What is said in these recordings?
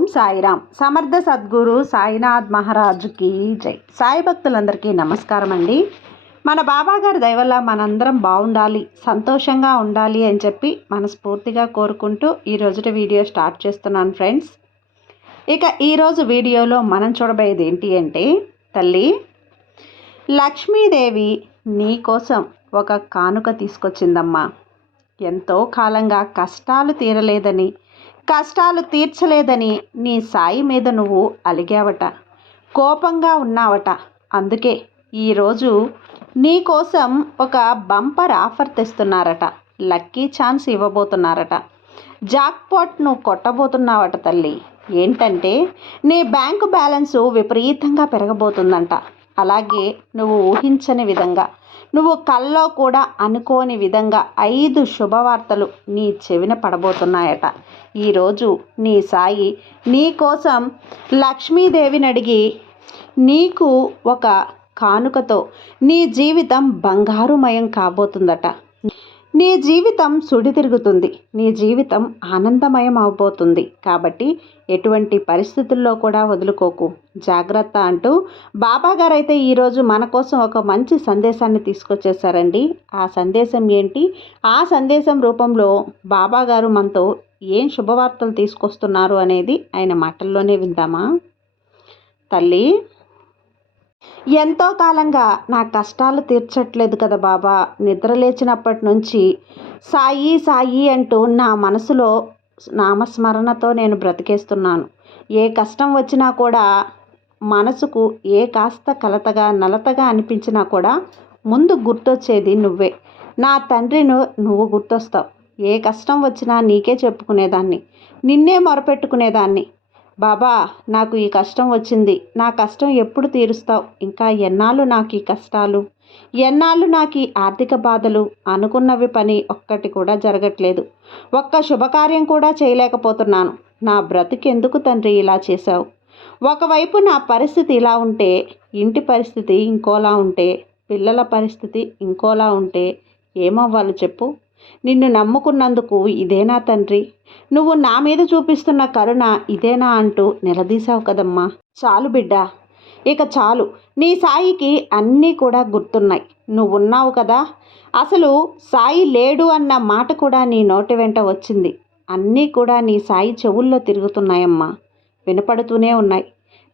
ఓం సాయిరామ్. సమర్థ సద్గురు సాయినాథ్ మహారాజుకి జై. సాయి భక్తులందరికీ నమస్కారం అండి. మన బాబాగారి దయవల్ల మనందరం బాగుండాలి, సంతోషంగా ఉండాలి అని చెప్పి మనస్ఫూర్తిగా కోరుకుంటూ ఈరోజు వీడియో స్టార్ట్ చేస్తున్నాను ఫ్రెండ్స్. ఇక ఈరోజు వీడియోలో మనం చూడబోయేది ఏంటి అంటే, తల్లి లక్ష్మీదేవి నీ కోసం ఒక కానుక తీసుకొచ్చిందమ్మా. ఎంతో కాలంగా కష్టాలు తీరలేదని, కష్టాలు తీర్చలేదని నీ సాయి మీద నువ్వు అలిగావట, కోపంగా ఉన్నావట. అందుకే ఈరోజు నీ కోసం ఒక బంపర్ ఆఫర్ తెస్తున్నారట, లక్కీ ఛాన్స్ ఇవ్వబోతున్నారట, జాక్పాట్ నువ్వు కొట్టబోతున్నావట తల్లి. ఏంటంటే నీ బ్యాంకు బ్యాలెన్సు విపరీతంగా పెరగబోతుందంట. అలాగే నువ్వు ఊహించని విధంగా, నువ్వు కల్లో కూడా అనుకోని విధంగా 5 శుభవార్తలు నీ చెవిన పడబోతున్నాయట. ఈరోజు నీ సాయి నీ కోసం లక్ష్మీదేవిని అడిగి నీకు ఒక కానుకతో నీ జీవితం బంగారుమయం కాబోతుందట. నీ జీవితం సుడి తిరుగుతుంది, నీ జీవితం ఆనందమయం అవబోతుంది. కాబట్టి ఎటువంటి పరిస్థితుల్లో కూడా వదులుకోకు, జాగ్రత్త అంటూ బాబాగారు అయితే ఈరోజు మన కోసం ఒక మంచి సందేశాన్ని తీసుకొచ్చేసారండి. ఆ సందేశం ఏంటి, ఆ సందేశం రూపంలో బాబాగారు మనతో ఏం శుభవార్తలు తీసుకొస్తున్నారు అనేది ఆయన మాటల్లోనే విందామా. తల్లి, ఎంతో కాలంగా నా కష్టాలు తీర్చట్లేదు కదా బాబా. నిద్ర లేచినప్పటి నుంచి సాయి సాయి అంటూ నా మనసులో నామస్మరణతో నేను బ్రతికేస్తున్నాను. ఏ కష్టం వచ్చినా కూడా మనసుకు ఏ కాస్త కలతగా నలతగా అనిపించినా కూడా ముందు గుర్తొచ్చేది నువ్వే. నా తండ్రిను నువ్వు గుర్తొస్తావు. ఏ కష్టం వచ్చినా నీకే చెప్పుకునేదాన్ని, నిన్నే మొరపెట్టుకునేదాన్ని. బాబా, నాకు ఈ కష్టం వచ్చింది, నా కష్టం ఎప్పుడు తీరుస్తావు? ఇంకా ఎన్నాళ్ళు నాకు ఈ కష్టాలు, ఎన్నాళ్ళు నాకు ఈ ఆర్థిక బాధలు? అనుకున్నవి పని ఒక్కటి కూడా జరగట్లేదు, ఒక్క శుభకార్యం కూడా చేయలేకపోతున్నాను. నా బ్రతుకెందుకు తండ్రి ఇలా చేశావు? ఒకవైపు నా పరిస్థితి ఇలా ఉంటే, ఇంటి పరిస్థితి ఇంకోలా ఉంటే, పిల్లల పరిస్థితి ఇంకోలా ఉంటే ఏమవ్వాలి చెప్పు? నిన్ను నమ్ముకున్నందుకు ఇదేనా తండ్రి? నువ్వు నా మీద చూపిస్తున్న కరుణ ఇదేనా అంటూ నిలదీశావు కదమ్మా. చాలు బిడ్డ, ఇక చాలు. నీ సాయికి అన్నీ కూడా గుర్తున్నాయి. నువ్వు ఉన్నావు కదా. అసలు సాయి లేడు అన్న మాట కూడా నీ నోటి వెంట వచ్చింది. అన్నీ కూడా నీ సాయి చెవుల్లో తిరుగుతున్నాయమ్మా, వినపడుతూనే ఉన్నాయి.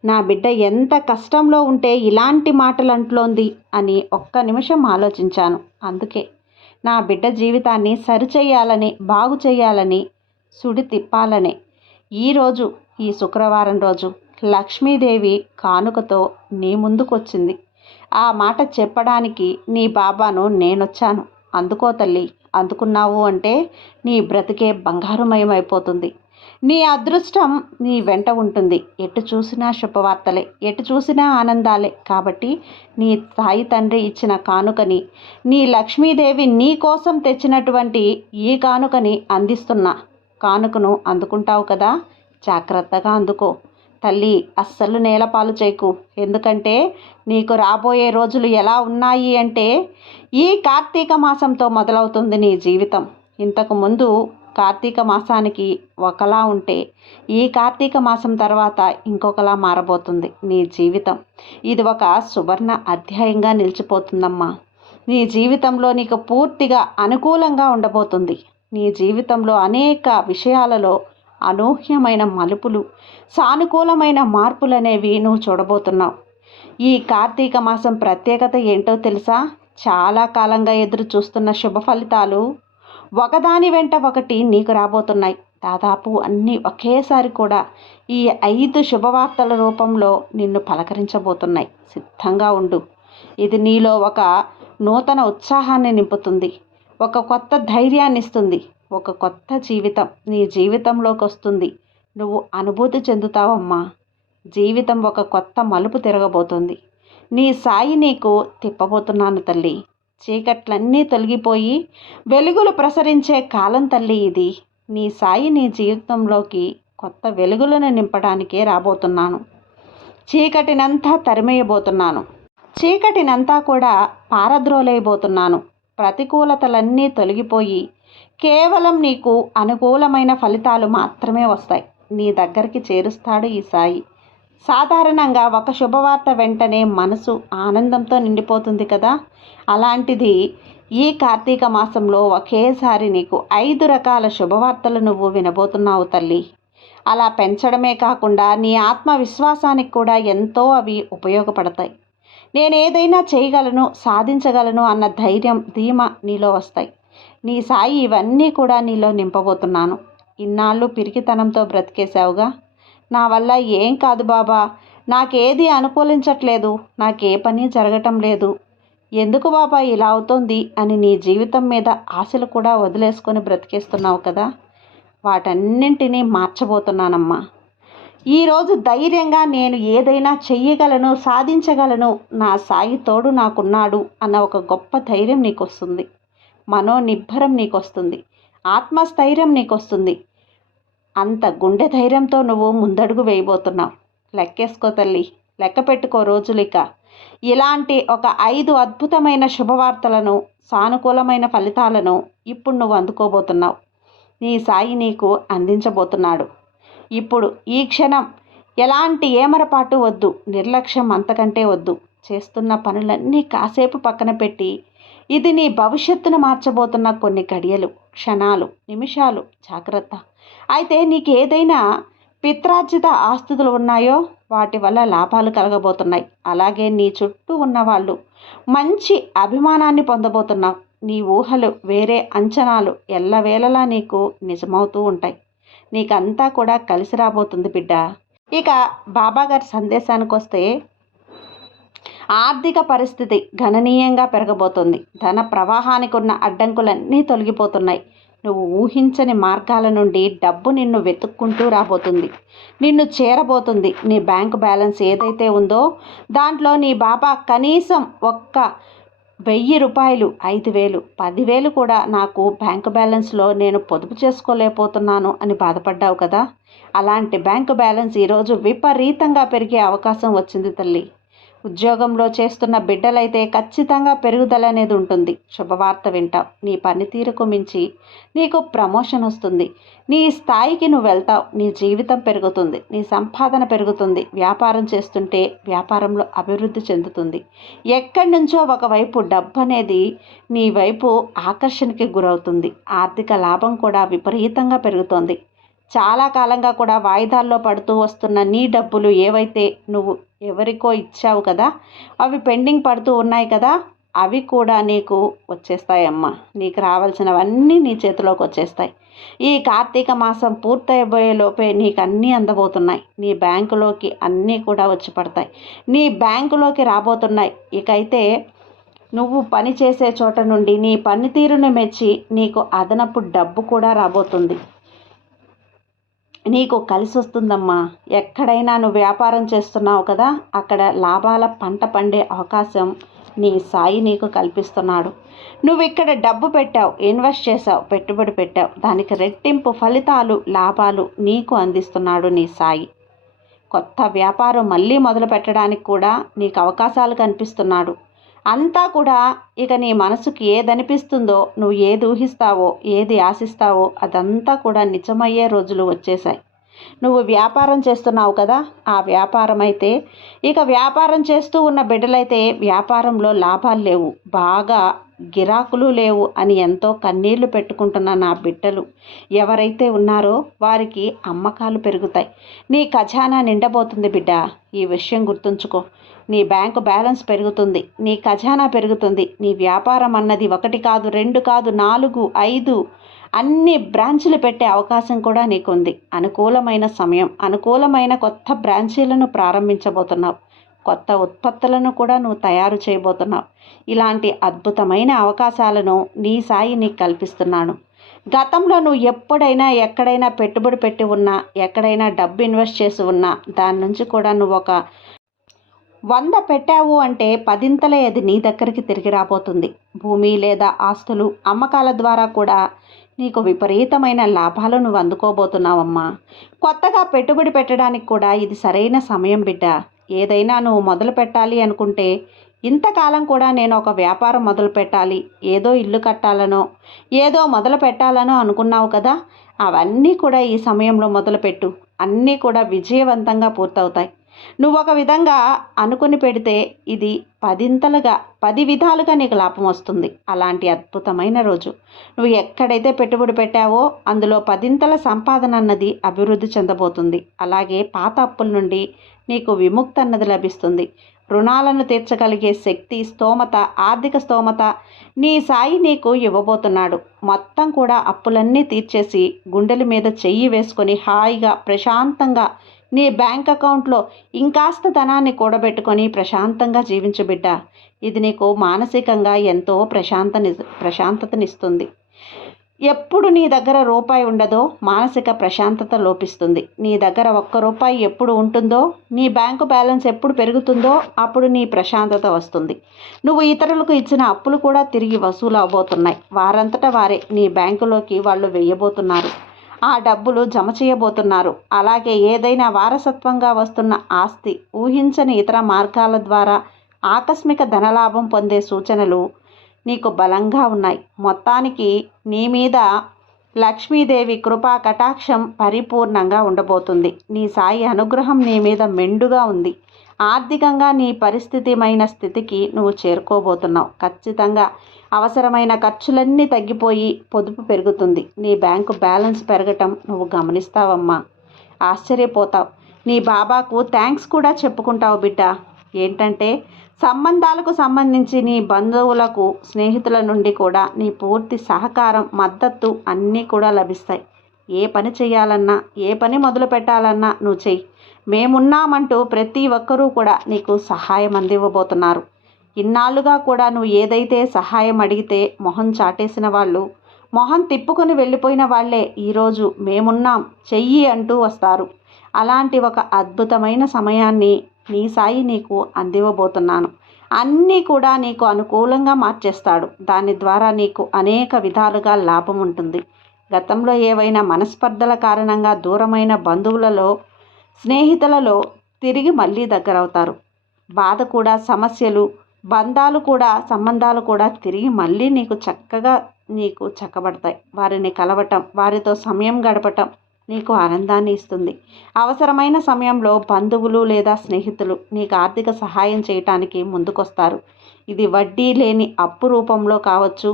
నా బిడ్డ ఎంత కష్టంలో ఉంటే ఇలాంటి మాటలు అంట్లోంది అని ఒక్క నిమిషం ఆలోచించాను. అందుకే నా బిడ్డ జీవితాన్ని సరిచేయాలని, బాగు చేయాలని, సుడి తిప్పాలని ఈరోజు, ఈ శుక్రవారం రోజు లక్ష్మీదేవి కానుకతో నీ ముందుకొచ్చింది. ఆ మాట చెప్పడానికి నీ బాబాను నేనొచ్చాను. అందుకో తల్లి, అందుకున్నావు అంటే నీ బ్రతికే బంగారుమయం అయిపోతుంది. నీ అదృష్టం నీ వెంట ఉంటుంది. ఎటు చూసినా శుభవార్తలే, ఎటు చూసినా ఆనందాలే. కాబట్టి నీ సాయి తండ్రి ఇచ్చిన కానుకని, నీ లక్ష్మీదేవి నీ కోసం తెచ్చినటువంటి ఈ కానుకని అందిస్తున్నా. కానుకను అందుకుంటావు కదా, జాగ్రత్తగా అందుకో తల్లి. అస్సలు నేలపాలు చేయకు. ఎందుకంటే నీకు రాబోయే రోజులు ఎలా ఉన్నాయి అంటే, ఈ కార్తీక మాసంతో మొదలవుతుంది నీ జీవితం. ఇంతకుముందు కార్తీక మాసానికి ఒకలా ఉంటే, ఈ కార్తీక మాసం తర్వాత ఇంకొకలా మారబోతుంది నీ జీవితం. ఇది ఒక సువర్ణ అధ్యాయంగా నిలిచిపోతుందమ్మా. నీ జీవితంలో నీకు పూర్తిగా అనుకూలంగా ఉండబోతుంది. నీ జీవితంలో అనేక విషయాలలో అనూహ్యమైన మలుపులు, సానుకూలమైన మార్పులు అనేవి నువ్వు చూడబోతున్నావు. ఈ కార్తీక మాసం ప్రత్యేకత ఏంటో తెలుసా? చాలా కాలంగా ఎదురు చూస్తున్న శుభ ఫలితాలు ఒకదాని వెంట ఒకటి నీకు రాబోతున్నాయి. దాదాపు అన్నీ ఒకేసారి కూడా ఈ 5 శుభవార్తల రూపంలో నిన్ను పలకరించబోతున్నాయి. సిద్ధంగా ఉండు. ఇది నీలో ఒక నూతన ఉత్సాహాన్ని నింపుతుంది, ఒక కొత్త ధైర్యాన్ని ఇస్తుంది, ఒక కొత్త జీవితం నీ జీవితంలోకి వస్తుంది. నువ్వు అనుభూతి చెందుతావమ్మా. జీవితం ఒక కొత్త మలుపు తిరగబోతుంది. నీ సాయి నీకు తిప్పబోతున్నాను తల్లి. చీకట్లన్నీ తొలగిపోయి వెలుగులు ప్రసరించే కాలం తల్లి ఇది. నీ సాయి నీ జీవితంలోకి కొత్త వెలుగులను నింపడానికే రాబోతున్నాను. చీకటినంతా తరిమేయబోతున్నాను. చీకటినంతా కూడా పారద్రోలేయబోతున్నాను. ప్రతికూలతలన్నీ తొలగిపోయి కేవలం నీకు అనుకూలమైన ఫలితాలు మాత్రమే వస్తాయి. నీ దగ్గరికి చేరుస్తాడు ఈ సాయి. సాధారణంగా ఒక శుభవార్త వెంటనే మనసు ఆనందంతో నిండిపోతుంది కదా, అలాంటిది ఈ కార్తీక మాసంలో ఒకేసారి నీకు 5 రకాల శుభవార్తలు నువ్వు వినబోతున్నావు తల్లి. అలా పెంచడమే కాకుండా నీ ఆత్మవిశ్వాసానికి కూడా ఎంతో అవి ఉపయోగపడతాయి. నేనేదైనా చేయగలను, సాధించగలను అన్న ధైర్యం, ధీమా నీలో వస్తాయి. నీ సాయి ఇవన్నీ కూడా నీలో నింపబోతున్నాను. ఇన్నాళ్ళు పిరికితనంతో బ్రతికేశావుగా, నా వల్ల ఏం కాదు బాబా, నాకేది అనుకూలించట్లేదు, నాకే పని జరగటం లేదు, ఎందుకు బాబా ఇలా అవుతోంది అని నీ జీవితం మీద ఆశలు కూడా వదిలేసుకొని బ్రతికేస్తున్నావు కదా, వాటన్నింటినీ మార్చబోతున్నానమ్మా. ఈరోజు ధైర్యంగా నేను ఏదైనా చెయ్యగలను, సాధించగలను, నా సాయి తోడు నాకున్నాడు అన్న ఒక గొప్ప ధైర్యం నీకు వస్తుంది. మనోనిబ్బరం నీకు వస్తుంది. ఆత్మస్థైర్యం నీకు వస్తుంది. అంత గుండె ధైర్యంతో నువ్వు ముందడుగు వేయబోతున్నావు. లెక్కేసుకో తల్లి, లెక్క పెట్టుకో రోజులిక. ఇలాంటి ఒక 5 అద్భుతమైన శుభవార్తలను, సానుకూలమైన ఫలితాలను ఇప్పుడు నువ్వు అందుకోబోతున్నావు. నీ సాయి నీకు అందించబోతున్నాడు. ఇప్పుడు ఈ క్షణం ఎలాంటి ఏమరపాటు వద్దు, నిర్లక్ష్యం అంతకంటే వద్దు. చేస్తున్న పనులన్నీ కాసేపు పక్కన పెట్టి, ఇది నీ భవిష్యత్తును మార్చబోతున్న కొన్ని గడియలు, క్షణాలు, నిమిషాలు. జాగ్రత్త. అయితే నీకు ఏదైనా పిత్రార్జిత ఆస్తులు ఉన్నాయో వాటి వల్ల లాభాలు కలగబోతున్నాయి. అలాగే నీ చుట్టూ ఉన్నవాళ్ళు మంచి అభిమానాన్ని పొందబోతున్నావు. నీ ఊహలు, వేరే అంచనాలు ఎల్లవేళలా నీకు నిజమవుతూ ఉంటాయి. నీకంతా కూడా కలిసి రాబోతుంది బిడ్డ. ఇక బాబాగారి సందేశానికి వస్తే, ఆర్థిక పరిస్థితి గణనీయంగా పెరగబోతుంది. ధన ప్రవాహానికి ఉన్న అడ్డంకులన్నీ తొలగిపోతున్నాయి. నువ్వు ఊహించని మార్గాల నుండి డబ్బు నిన్ను వెతుక్కుంటూ రాబోతుంది, నిన్ను చేరబోతుంది. నీ బ్యాంకు బ్యాలెన్స్ ఏదైతే ఉందో దాంట్లో నీ బాబా కనీసం ఒక్క 1000 రూపాయలు, 5000, 10,000 కూడా నాకు బ్యాంకు బ్యాలెన్స్లో నేను పొదుపు చేసుకోలేకపోతున్నాను అని బాధపడ్డావు కదా, అలాంటి బ్యాంకు బ్యాలెన్స్ ఈరోజు విపరీతంగా పెరిగే అవకాశం వచ్చింది తల్లి. ఉద్యోగంలో చేస్తున్న బిడ్డలైతే ఖచ్చితంగా పెరుగుదల అనేది ఉంటుంది. శుభవార్త వింటావు. నీ పనితీరుకు మించి నీకు ప్రమోషన్ వస్తుంది. నీ స్థాయికి నువ్వు వెళ్తావు. నీ జీవితం పెరుగుతుంది, నీ సంపాదన పెరుగుతుంది. వ్యాపారం చేస్తుంటే వ్యాపారంలో అభివృద్ధి చెందుతుంది. ఎక్కడి నుంచో ఒకవైపు డబ్బు అనేది నీ వైపు ఆకర్షణకి గురవుతుంది. ఆర్థిక లాభం కూడా విపరీతంగా పెరుగుతోంది. చాలా కాలంగా కూడా వాయిదాల్లో పడుతూ వస్తున్న నీ డబ్బులు ఏవైతే నువ్వు ఎవరికో ఇచ్చావు కదా, అవి పెండింగ్ పడుతూ ఉన్నాయి కదా, అవి కూడా నీకు వచ్చేస్తాయమ్మా. నీకు రావాల్సినవన్నీ నీ చేతిలోకి వచ్చేస్తాయి. ఈ కార్తీక మాసం పూర్తయిపోయే లోపే నీకు అన్నీ అందబోతున్నాయి. నీ బ్యాంకులోకి అన్నీ కూడా వచ్చి పడతాయి. నీ బ్యాంకులోకి రాబోతున్నాయి. ఇకైతే నువ్వు పని చేసే చోట నుండి నీ పనితీరును మెచ్చి నీకు అదనపు డబ్బు కూడా రాబోతుంది. నీకు కలిసి వస్తుందమ్మా. ఎక్కడైనా నువ్వు వ్యాపారం చేస్తున్నావు కదా, అక్కడ లాభాల పంట పండే అవకాశం నీ సాయి నీకు కల్పిస్తున్నాడు. నువ్వు ఇక్కడ డబ్బు పెట్టావు, ఇన్వెస్ట్ చేసావు, పెట్టుబడి పెట్టావు, దానికి రెట్టింపు ఫలితాలు, లాభాలు నీకు అందిస్తున్నాడు నీ సాయి. కొత్త వ్యాపారం మళ్ళీ మొదలు పెట్టడానికి కూడా నీకు అవకాశాలు కనిపిస్తున్నాడు. అంతా కూడా ఇక నీ మనసుకి ఏదనిపిస్తుందో, నువ్వు ఏది ఊహిస్తావో, ఏది ఆశిస్తావో అదంతా కూడా నిజమయ్యే రోజులు వచ్చేసాయి. నువ్వు వ్యాపారం చేస్తున్నావు కదా, ఆ వ్యాపారం అయితే ఇక వ్యాపారం చేస్తూ ఉన్న బిడ్డలైతే వ్యాపారంలో లాభాలు లేవు, బాగా గిరాకులు లేవు అని ఎంతో కన్నీళ్లు పెట్టుకుంటున్న నా బిడ్డలు ఎవరైతే ఉన్నారో వారికి అమ్మకాలు పెరుగుతాయి. నీ ఖజానా నిండబోతుంది బిడ్డ. ఈ విషయం గుర్తుంచుకో. నీ బ్యాంకు బ్యాలెన్స్ పెరుగుతుంది, నీ ఖజానా పెరుగుతుంది. నీ వ్యాపారం అన్నది 1 కాదు, 2 కాదు, 4, 5 అన్ని బ్రాంచీలు పెట్టే అవకాశం కూడా నీకుంది. అనుకూలమైన సమయం, అనుకూలమైన కొత్త బ్రాంచీలను ప్రారంభించబోతున్నావు. కొత్త ఉత్పత్తులను కూడా నువ్వు తయారు చేయబోతున్నావు. ఇలాంటి అద్భుతమైన అవకాశాలను నీ సాయి నీకు కల్పిస్తున్నాను. గతంలో నువ్వు ఎప్పుడైనా ఎక్కడైనా పెట్టుబడి పెట్టి ఉన్నా, ఎక్కడైనా డబ్బు ఇన్వెస్ట్ చేసి ఉన్నా, దాని నుంచి కూడా నువ్వు ఒక 100 పెట్టావు అంటే 10ంతలే అది నీ దగ్గరికి తిరిగి రాబోతుంది. భూమి లేదా ఆస్తులు అమ్మకాల ద్వారా కూడా నీకు విపరీతమైన లాభాలు నువ్వు అందుకోబోతున్నావమ్మా. కొత్తగా పెట్టుబడి పెట్టడానికి కూడా ఇది సరైన సమయం బిడ్డ. ఏదైనా నువ్వు మొదలు పెట్టాలి అనుకుంటే, ఇంతకాలం కూడా నేను ఒక వ్యాపారం మొదలు పెట్టాలి, ఏదో ఇల్లు కట్టాలనో, ఏదో మొదలు పెట్టాలనో అనుకున్నావు కదా, అవన్నీ కూడా ఈ సమయంలో మొదలుపెట్టు. అన్నీ కూడా విజయవంతంగా పూర్తవుతాయి. నువ్వు ఒక విధంగా అనుకుని పెడితే ఇది 10 విధాలుగా నీకు లాభం వస్తుంది. అలాంటి అద్భుతమైన రోజు. నువ్వు ఎక్కడైతే పెట్టుబడి పెట్టావో అందులో 10 సంపాదన అన్నది అభివృద్ధి చెందబోతుంది. అలాగే పాత అప్పుల నుండి నీకు విముక్తి అన్నది లభిస్తుంది. రుణాలను తీర్చగలిగే శక్తి, స్తోమత, ఆర్థిక స్తోమత నీ సాయి నీకు ఇవ్వబోతున్నాడు. మొత్తం కూడా అప్పులన్నీ తీర్చేసి గుండెల మీద చెయ్యి వేసుకొని హాయిగా ప్రశాంతంగా నీ బ్యాంక్ అకౌంట్లో ఇంకాస్త ధనాన్ని కూడబెట్టుకొని ప్రశాంతంగా జీవించు బిడ్డ. ఇది నీకు మానసికంగా ఎంతో ప్రశాంతతనిస్తుంది. ఎప్పుడు నీ దగ్గర రూపాయి ఉండదో మానసిక ప్రశాంతత లోపిస్తుంది. నీ దగ్గర ₹1 ఎప్పుడు ఉంటుందో, నీ బ్యాంకు బ్యాలెన్స్ ఎప్పుడు పెరుగుతుందో అప్పుడు నీ ప్రశాంతత వస్తుంది. నువ్వు ఇతరులకు ఇచ్చిన అప్పులు కూడా తిరిగి వసూలు అవబోతున్నాయి. వారంతటా వారే నీ బ్యాంకులోకి వాళ్ళు వేయబోతున్నారు. ఆ డబ్బులు జమ చేయబోతున్నారు. అలాగే ఏదైనా వారసత్వంగా వస్తున్న ఆస్తి, ఊహించని ఇతర మార్గాల ద్వారా ఆకస్మిక ధనలాభం పొందే సూచనలు నీకు బలంగా ఉన్నాయి. మొత్తానికి నీ మీద లక్ష్మీదేవి కృపా కటాక్షం పరిపూర్ణంగా ఉండబోతుంది. నీ సాయి అనుగ్రహం నీ మీద మెండుగా ఉంది. ఆర్థికంగా నీ పరిస్థితిమైన స్థితికి నువ్వు చేరుకోబోతున్నావు. ఖచ్చితంగా అవసరమైన ఖర్చులన్నీ తగ్గిపోయి పొదుపు పెరుగుతుంది. నీ బ్యాంకు బ్యాలెన్స్ పెరగటం నువ్వు గమనిస్తావమ్మా. ఆశ్చర్యపోతావు. నీ బాబాకు థ్యాంక్స్ కూడా చెప్పుకుంటావు బిడ్డ. ఏంటంటే సంబంధాలకు సంబంధించి నీ బంధువులకు, స్నేహితుల నుండి కూడా నీ పూర్తి సహకారం, మద్దతు అన్నీ కూడా లభిస్తాయి. ఏ పని చేయాలన్నా, ఏ పని మొదలు పెట్టాలన్నా నువ్వు చెయ్యి. మేమున్నామంటూ ప్రతి ఒక్కరూ కూడా నీకు సహాయం అందివ్వబోతున్నారు. ఇన్నాళ్ళుగా కూడా నువ్వు ఏదైతే సహాయం అడిగితే మొహం చాటేసిన వాళ్ళు, మొహం తిప్పుకొని వెళ్ళిపోయిన వాళ్ళే ఈరోజు మేమున్నాం చెయ్యి అంటూ వస్తారు. అలాంటి ఒక అద్భుతమైన సమయాన్ని నీ సాయి నీకు అందివ్వబోతున్నాను. అన్నీ కూడా నీకు అనుకూలంగా మార్చేస్తాడు. దాని ద్వారా నీకు అనేక విధాలుగా లాభం ఉంటుంది. గతంలో ఏవైనా మనస్పర్ధల కారణంగా దూరమైన బంధువులలో, స్నేహితులలో తిరిగి మళ్ళీ దగ్గరవుతారు. బాధ కూడా, సమస్యలు, సంబంధాలు కూడా తిరిగి మళ్ళీ నీకు చక్కబడతాయి. వారిని కలవటం, వారితో సమయం గడపటం నీకు ఆనందాన్ని ఇస్తుంది. అవసరమైన సమయంలో బంధువులు లేదా స్నేహితులు నీకు ఆర్థిక సహాయం చేయటానికి ముందుకొస్తారు. ఇది వడ్డీ లేని అప్పు రూపంలో కావచ్చు,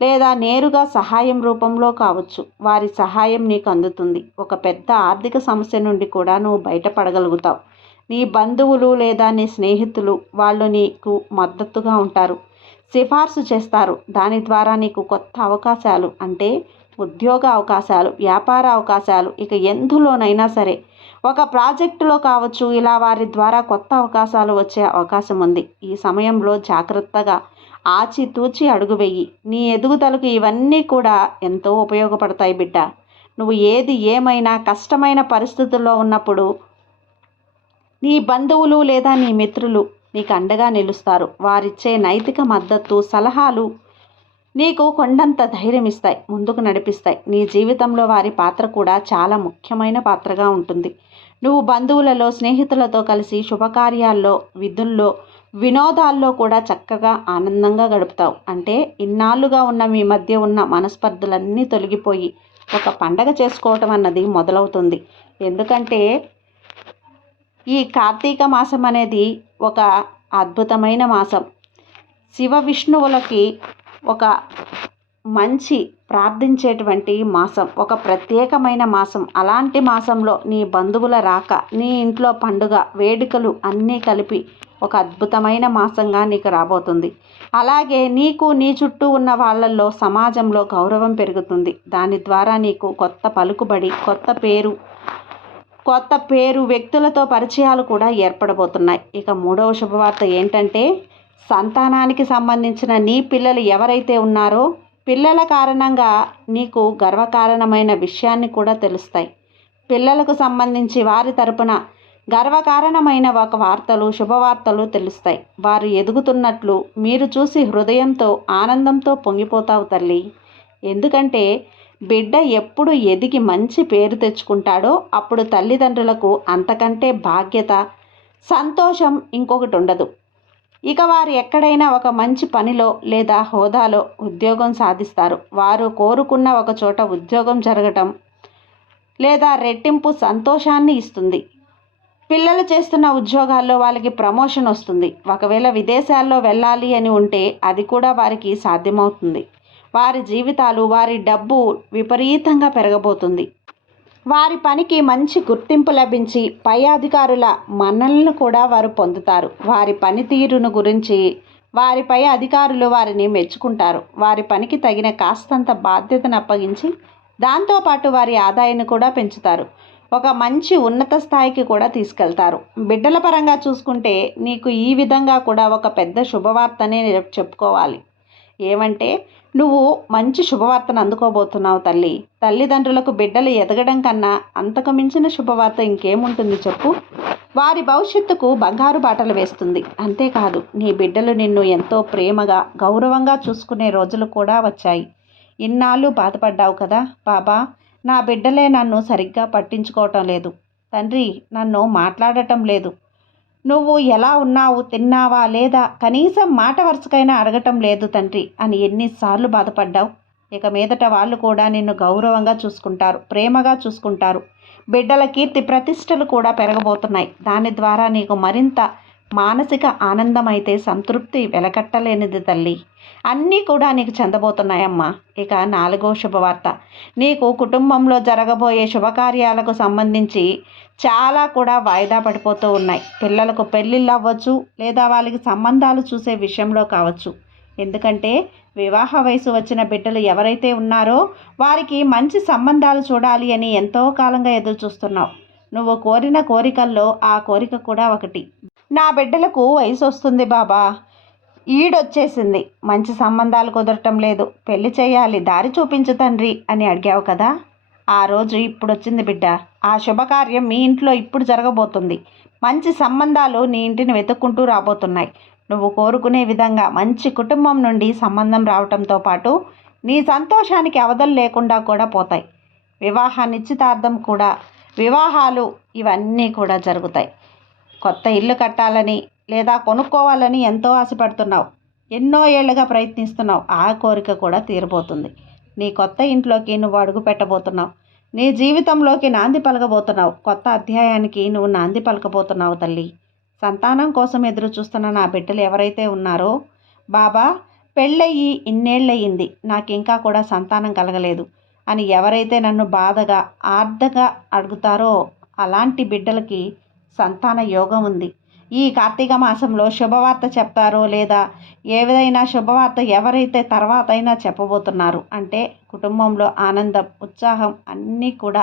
లేదా నేరుగా సహాయం రూపంలో కావచ్చు. వారి సహాయం నీకు అందుతుంది. ఒక పెద్ద ఆర్థిక సమస్య నుండి కూడా నువ్వు బయటపడగలుగుతావు. నీ బంధువులు లేదా నీ స్నేహితులు వాళ్ళు నీకు మద్దతుగా ఉంటారు, సిఫార్సు చేస్తారు. దాని ద్వారా నీకు కొత్త అవకాశాలు, అంటే ఉద్యోగ అవకాశాలు, వ్యాపార అవకాశాలు, ఇక ఎందులోనైనా సరే, ఒక ప్రాజెక్టులో కావచ్చు, ఇలా వారి ద్వారా కొత్త అవకాశాలు వచ్చే అవకాశం ఉంది. ఈ సమయంలో జాగ్రత్తగా ఆచితూచి అడుగు వెయ్యి. నీ ఎదుగుదలకు ఇవన్నీ కూడా ఎంతో ఉపయోగపడతాయి బిడ్డ. నువ్వు ఏది ఏమైనా కష్టమైన పరిస్థితుల్లో ఉన్నప్పుడు నీ బంధువులు లేదా నీ మిత్రులు నీకు అండగా నిలుస్తారు. వారిచ్చే నైతిక మద్దతు, సలహాలు నీకు కొండంత ధైర్యం ఇస్తాయి, ముందుకు నడిపిస్తాయి. నీ జీవితంలో వారి పాత్ర కూడా చాలా ముఖ్యమైన పాత్రగా ఉంటుంది. నువ్వు బంధువులలో, స్నేహితులతో కలిసి శుభకార్యాల్లో, విధుల్లో, వినోదాల్లో కూడా చక్కగా ఆనందంగా గడుపుతావు. అంటే ఇన్నాళ్ళుగా ఉన్న మీ మధ్య ఉన్న మనస్పర్ధలన్నీ తొలగిపోయి ఒక పండగ చేసుకోవటం అన్నది మొదలవుతుంది. ఎందుకంటే ఈ కార్తీక మాసం అనేది ఒక అద్భుతమైన మాసం. శివ విష్ణువులకి ఒక మంచి ప్రార్థించేటువంటి మాసం, ఒక ప్రత్యేకమైన మాసం. అలాంటి మాసంలో నీ బంధువుల రాక, నీ ఇంట్లో పండుగ, వేడుకలు అన్నీ కలిపి ఒక అద్భుతమైన మాసంగా నీకు రాబోతుంది. అలాగే నీకు, నీ చుట్టూ ఉన్న వాళ్ళల్లో, సమాజంలో గౌరవం పెరుగుతుంది. దాని ద్వారా నీకు కొత్త పలుకుబడి, కొత్త పేరు, వ్యక్తులతో పరిచయాలు కూడా ఏర్పడబోతున్నాయి. ఇక 3వ శుభవార్త ఏంటంటే, సంతానానికి సంబంధించిన నీ పిల్లలు ఎవరైతే ఉన్నారో, పిల్లల కారణంగా నీకు గర్వకారణమైన విషయాన్ని కూడా తెలుస్తాయి. పిల్లలకు సంబంధించి వారి తరపున గర్వకారణమైన ఒక వార్తలు, శుభవార్తలు తెలుస్తాయి. వారు ఎదుగుతున్నట్లు మీరు చూసి హృదయంతో, ఆనందంతో పొంగిపోతావు తల్లి. ఎందుకంటే బిడ్డ ఎప్పుడు ఎదిగి మంచి పేరు తెచ్చుకుంటాడో అప్పుడు తల్లిదండ్రులకు అంతకంటే బాధ్యత, సంతోషం ఇంకొకటి ఉండదు. ఇక వారు ఎక్కడైనా ఒక మంచి పనిలో లేదా హోదాలో ఉద్యోగం సాధిస్తారు. వారు కోరుకున్న ఒక చోట ఉద్యోగం జరగటం, లేదా రెట్టింపు సంతోషాన్ని ఇస్తుంది. పిల్లలు చేస్తున్న ఉద్యోగాల్లో వాళ్ళకి ప్రమోషన్ వస్తుంది. ఒకవేళ విదేశాల్లో వెళ్ళాలి అని ఉంటే అది కూడా వారికి సాధ్యమవుతుంది. వారి జీవితాలు, వారి డబ్బు విపరీతంగా పెరగబోతుంది. వారి పనికి మంచి గుర్తింపు లభించి పై అధికారుల మన్ననలను కూడా వారు పొందుతారు. వారి పనితీరును గురించి వారిపై అధికారులు వారిని మెచ్చుకుంటారు. వారి పనికి తగిన కాస్తంత బాధ్యతను అప్పగించి దాంతోపాటు వారి ఆదాయాన్ని కూడా పెంచుతారు. ఒక మంచి ఉన్నత స్థాయికి కూడా తీసుకెళ్తారు. బిడ్డల పరంగా చూసుకుంటే నీకు ఈ విధంగా కూడా ఒక పెద్ద శుభవార్తనే చెప్పుకోవాలి. ఏమంటే నువ్వు మంచి శుభవార్తను అందుకోబోతున్నావు తల్లి. తల్లిదండ్రులకు బిడ్డలు ఎదగడం కన్నా అంతకు మించిన శుభవార్త ఇంకేముంటుంది చెప్పు. వారి భవిష్యత్తుకు బంగారు బాటలు వేస్తుంది. అంతేకాదు నీ బిడ్డలు నిన్ను ఎంతో ప్రేమగా, గౌరవంగా చూసుకునే రోజులు కూడా వచ్చాయి. ఇన్నాళ్ళు బాధపడ్డావు కదా బాబా, నా బిడ్డలే నన్ను సరిగ్గా పట్టించుకోవటం లేదు తండ్రి, నన్ను మాట్లాడటం లేదు, నువ్వు ఎలా ఉన్నావు, తిన్నావా లేదా, కనీసం మాట వరుసకైనా అడగటం లేదు తండ్రి అని ఎన్నిసార్లు బాధపడ్డావు. ఇక మీదట వాళ్ళు కూడా నిన్ను గౌరవంగా చూసుకుంటారు, ప్రేమగా చూసుకుంటారు. బిడ్డల కీర్తి ప్రతిష్టలు కూడా పెరగబోతున్నాయి. దాని ద్వారా నీకు మరింత మానసిక ఆనందం అయితే సంతృప్తి వెలకట్టలేనిది తల్లి. అన్నీ కూడా నీకు చెందబోతున్నాయమ్మా. ఇక 4వ శుభవార్త, నీకు కుటుంబంలో జరగబోయే శుభకార్యాలకు సంబంధించి చాలా కూడా వాయిదా పడిపోతూ ఉన్నాయి. పిల్లలకు పెళ్ళిళ్ళు అవ్వచ్చు, లేదా వాళ్ళకి సంబంధాలు చూసే విషయంలో కావచ్చు. ఎందుకంటే వివాహ వయసు వచ్చిన బిడ్డలు ఎవరైతే ఉన్నారో వారికి మంచి సంబంధాలు చూడాలి అని ఎంతో కాలంగా ఎదురు చూస్తున్నావు. నువ్వు కోరిన కోరికల్లో ఆ కోరిక కూడా ఒకటి. నా బిడ్డలకు వయసు వస్తుంది బాబా, ఈడొచ్చేసింది, మంచి సంబంధాలు కుదరటం లేదు, పెళ్లి చేయాలి, దారి చూపించు తండ్రి అని అడిగావు కదా. ఆ రోజు ఇప్పుడు వచ్చింది బిడ్డ. ఆ శుభకార్యం మీ ఇంట్లో ఇప్పుడు జరగబోతుంది. మంచి సంబంధాలు నీ ఇంటిని వెతుక్కుంటూ రాబోతున్నాయి. నువ్వు కోరుకునే విధంగా మంచి కుటుంబం నుండి సంబంధం రావటంతో పాటు నీ సంతోషానికి అవధులు లేకుండా కూడా పోతాయి. నిశ్చితార్థం కూడా, వివాహాలు ఇవన్నీ కూడా జరుగుతాయి. కొత్త ఇల్లు కట్టాలని లేదా కొనుక్కోవాలని ఎంతో ఆశపడుతున్నావు. ఎన్నో ఏళ్ళుగా ప్రయత్నిస్తున్నావు. ఆ కోరిక కూడా తీరబోతుంది. నీ కొత్త ఇంట్లోకి నువ్వు అడుగు పెట్టబోతున్నావు. నీ జీవితంలోకి నాంది పలకబోతున్నావు. కొత్త అధ్యాయానికి నువ్వు నాంది పలకబోతున్నావు తల్లి. సంతానం కోసం ఎదురు చూస్తున్న నా బిడ్డలు ఎవరైతే ఉన్నారో, బాబా పెళ్ళయ్యి ఇన్నేళ్ళయింది, నాకు ఇంకా కూడా సంతానం కలగలేదు అని ఎవరైతే నన్ను బాధగా ఆర్ధగా అడుగుతారో అలాంటి బిడ్డలకి సంతాన యోగం ఉంది. ఈ కార్తీక మాసంలో శుభవార్త చెప్తారో లేదా ఏదైనా శుభవార్త ఎవరైతే తర్వాత అయినా చెప్పబోతున్నారు అంటే కుటుంబంలో ఆనందం, ఉత్సాహం అన్నీ కూడా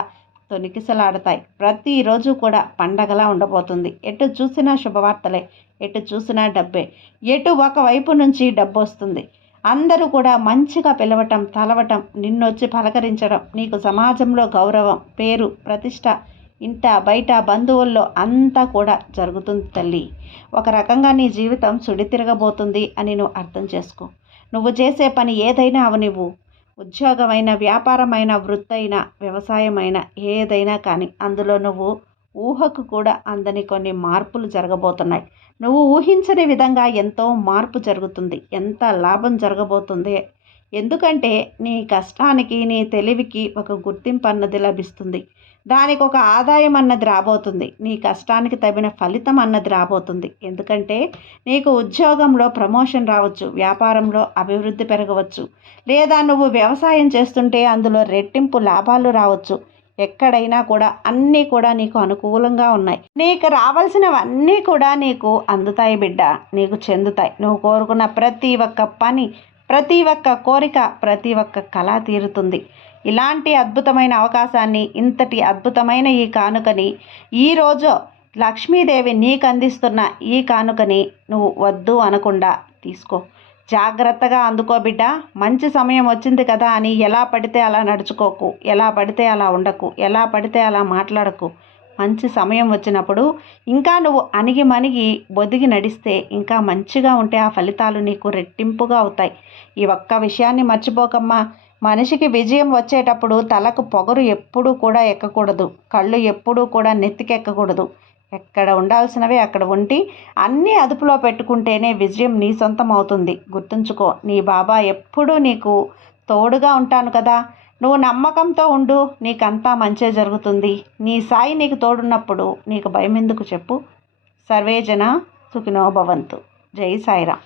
తొణికిసలాడతాయి. ప్రతిరోజు కూడా పండగలా ఉండబోతుంది. ఎటు చూసినా శుభవార్తలే, ఎటు చూసినా డబ్బే, ఎటు ఒకవైపు నుంచి డబ్బు వస్తుంది. అందరూ కూడా మంచిగా పిలవటం, తలవటం, నిన్నొచ్చి పలకరించడం, నీకు సమాజంలో గౌరవం, పేరు, ప్రతిష్ట, ఇంట బయట బంధువుల్లో అంతా కూడా జరుగుతుంది తల్లి. ఒక రకంగా నీ జీవితం సుడి తిరగబోతుంది అని నువ్వు అర్థం చేసుకో. నువ్వు చేసే పని ఏదైనా అవనివ్వు, ఉద్యోగమైన, వ్యాపారమైన, వృత్తైన, వ్యవసాయమైన, ఏదైనా కానీ అందులో నువ్వు ఊహకు కూడా అందని కొన్ని మార్పులు జరగబోతున్నాయి. నువ్వు ఊహించని విధంగా ఎంతో మార్పు జరుగుతుంది. ఎంత లాభం జరగబోతుంది. ఎందుకంటే నీ కష్టానికి, నీ తెలివికి ఒక గుర్తింపు అన్నది లభిస్తుంది. దానికి ఒక ఆదాయం అన్నది రాబోతుంది. నీ కష్టానికి తగిన ఫలితం అన్నది రాబోతుంది. ఎందుకంటే నీకు ఉద్యోగంలో ప్రమోషన్ రావచ్చు, వ్యాపారంలో అభివృద్ధి పెరగవచ్చు, లేదా నువ్వు వ్యవసాయం చేస్తుంటే అందులో రెట్టింపు లాభాలు రావచ్చు. ఎక్కడైనా కూడా అన్నీ కూడా నీకు అనుకూలంగా ఉన్నాయి. నీకు రావాల్సినవన్నీ కూడా నీకు అందుతాయి బిడ్డ, నీకు చెందుతాయి. నువ్వు కోరుకున్న ప్రతి ఒక్క పని, ప్రతి ఒక్క కోరిక, ప్రతి ఒక్క కళ తీరుతుంది. ఇలాంటి అద్భుతమైన అవకాశాన్ని, ఇంతటి అద్భుతమైన ఈ కానుకని, ఈరోజు లక్ష్మీదేవి నీకు అందిస్తున్న ఈ కానుకని నువ్వు వద్దు అనకుండా తీసుకో. జాగ్రత్తగా అందుకో బిడ్డ. మంచి సమయం వచ్చింది కదా అని ఎలా పడితే అలా నడుచుకోకు, ఎలా పడితే అలా ఉండకు, ఎలా పడితే అలా మాట్లాడకు. మంచి సమయం వచ్చినప్పుడు ఇంకా నువ్వు అణిగి మణిగి బొదిగి నడిస్తే, ఇంకా మంచిగా ఉంటే ఆ ఫలితాలు నీకు రెట్టింపుగా అవుతాయి. ఈ ఒక్క విషయాన్ని మర్చిపోకమ్మా. మనిషికి విజయం వచ్చేటప్పుడు తలకు పొగరు ఎప్పుడూ కూడా ఎక్కకూడదు, కళ్ళు ఎప్పుడూ కూడా నెత్తికెక్కకూడదు. ఎక్కడ ఉండాల్సినవి అక్కడ ఉండి అన్నీ అదుపులో పెట్టుకుంటేనే విజయం నీ సొంతం అవుతుంది. గుర్తుంచుకో, నీ బాబా ఎప్పుడూ నీకు తోడుగా ఉంటాను కదా. నువ్వు నమ్మకంతో ఉండు, నీకంతా మంచే జరుగుతుంది. నీ సాయి నీకు తోడున్నప్పుడు నీకు భయం ఎందుకు చెప్పు. సర్వేజన సుఖినో భవంతు. జై సాయిరామ్.